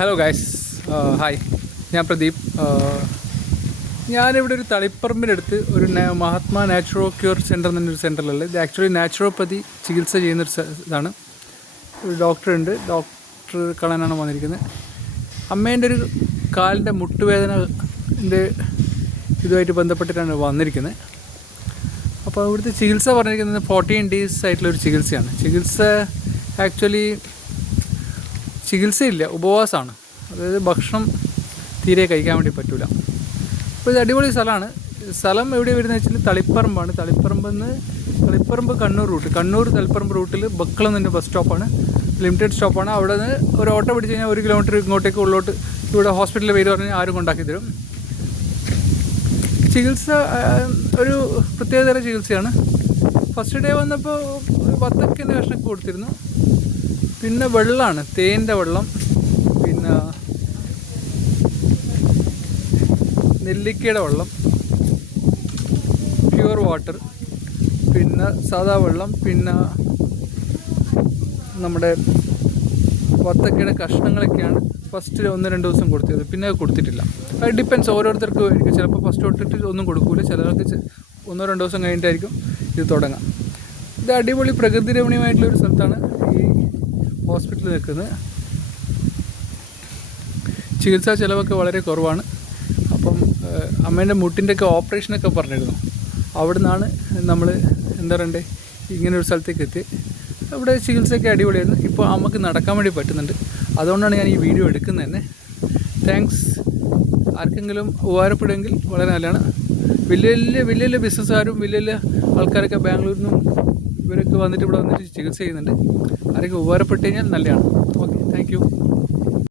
Hello guys, hi. ഞാൻ പ്രദീപ്. ഞാനിവിടെ ഒരു തളിപ്പറമ്പിനടുത്ത് ഒരു മഹാത്മാ നാച്ചുറോ ക്യൂർ സെൻറ്റർ എന്നൊരു സെൻറ്ററിലുള്ളത്. ഇത് ആക്ച്വലി നാച്ചുറോപ്പതി ചികിത്സ ചെയ്യുന്നൊരു ഇതാണ്. ഒരു ഡോക്ടറുണ്ട്, ഡോക്ടർ കാണാനാണ് വന്നിരിക്കുന്നത്. അമ്മേൻ്റെ ഒരു കാലിൻ്റെ മുട്ടുവേദനൻ്റെ ഇതുമായിട്ട് ബന്ധപ്പെട്ടിട്ടാണ് വന്നിരിക്കുന്നത്. അപ്പോൾ ഇവിടുത്തെ ചികിത്സ പറഞ്ഞിരിക്കുന്നത് 14 days ആയിട്ടുള്ളൊരു ചികിത്സയാണ്. ആക്ച്വലി ചികിത്സയില്ല, ഉപവാസമാണ്. അതായത് ഭക്ഷണം തീരെ കഴിക്കാൻ വേണ്ടി പറ്റില്ല. അപ്പോൾ ഇത് അടിപൊളി സ്ഥലമാണ്. സ്ഥലം എവിടെയാണ് വരുന്നത് വെച്ചാൽ തളിപ്പറമ്പാണ്. തളിപ്പറമ്പ് കണ്ണൂർ റൂട്ട്, തളിപ്പറമ്പ് റൂട്ടിൽ ബക്കളം തന്നെ ബസ് സ്റ്റോപ്പാണ്, ലിമിറ്റഡ് സ്റ്റോപ്പാണ്. അവിടെ നിന്ന് ഒരു ഓട്ടോ പിടിച്ച് കഴിഞ്ഞാൽ 1 കിലോമീറ്റർ ഇങ്ങോട്ടേക്ക് ഉള്ളോട്ട് ഇവിടെ ഹോസ്പിറ്റലിൽ പേര് പറഞ്ഞാൽ ആരും കൊണ്ടാക്കി തരും. ചികിത്സ ഒരു പ്രത്യേകതര ചികിത്സയാണ്. ഫസ്റ്റ് ഡേ വന്നപ്പോൾ വത്തക്കൻ്റെ കഷ്ണമൊക്കെ കൊടുത്തിരുന്നു. പിന്നെ വെള്ളമാണ്, തേൻ്റെ വെള്ളം, പിന്നെ നെല്ലിക്കയുടെ വെള്ളം, പ്യുവർ വാട്ടർ, പിന്നെ സാദാ വെള്ളം, പിന്നെ നമ്മുടെ വത്തക്കയുടെ കഷ്ണങ്ങളൊക്കെയാണ് ഫസ്റ്റ് 1-2 ദിവസം കൊടുത്തത്. പിന്നെ അത് കൊടുത്തിട്ടില്ല. അത് ഡിപ്പെൻസ്, ഓരോരുത്തർക്ക് ആയിരിക്കും. ചിലപ്പോൾ ഫസ്റ്റ് തൊട്ടിട്ട് ഒന്നും കൊടുക്കില്ല, ചിലർക്ക് 1-2 ദിവസം കഴിഞ്ഞിട്ടായിരിക്കും ഇത് തുടങ്ങാം. ഇത് അടിപൊളി പ്രകൃതി രമണീയമായിട്ടുള്ളൊരു സ്ഥലത്താണ് ഈ ഹോസ്പിറ്റലിൽ നിൽക്കുന്നത്. ചികിത്സാ ചിലവൊക്കെ വളരെ കുറവാണ്. അപ്പം അമ്മേൻ്റെ മുട്ടിൻ്റെയൊക്കെ ഓപ്പറേഷനൊക്കെ പറഞ്ഞിരുന്നു. അവിടെ നിന്നാണ് നമ്മൾ എന്താ പറയണ്ടേ ഇങ്ങനൊരു സ്ഥലത്തേക്ക് എത്തി. അവിടെ ചികിത്സയൊക്കെ അടിപൊളിയായിരുന്നു. ഇപ്പോൾ അമ്മക്ക് നടക്കാൻ വേണ്ടി പറ്റുന്നുണ്ട്. അതുകൊണ്ടാണ് ഞാൻ ഈ വീഡിയോ എടുക്കുന്നത് തന്നെ. താങ്ക്സ്. ആർക്കെങ്കിലും ഉപകാരപ്പെടുമെങ്കിൽ വളരെ നല്ലതാണ്. വലിയ ബിസിനസ്സുകാരും വലിയ ആൾക്കാരൊക്കെ ബാംഗ്ലൂരിൽ നിന്നും ഇവരൊക്കെ വന്നിട്ട് ഇവിടെ വന്നിട്ട് ചികിത്സ ചെയ്യുന്നുണ്ട്. ആരൊക്കെ ഉപകാരപ്പെട്ട് കഴിഞ്ഞാൽ നല്ലതാണ്. Okay, thank you.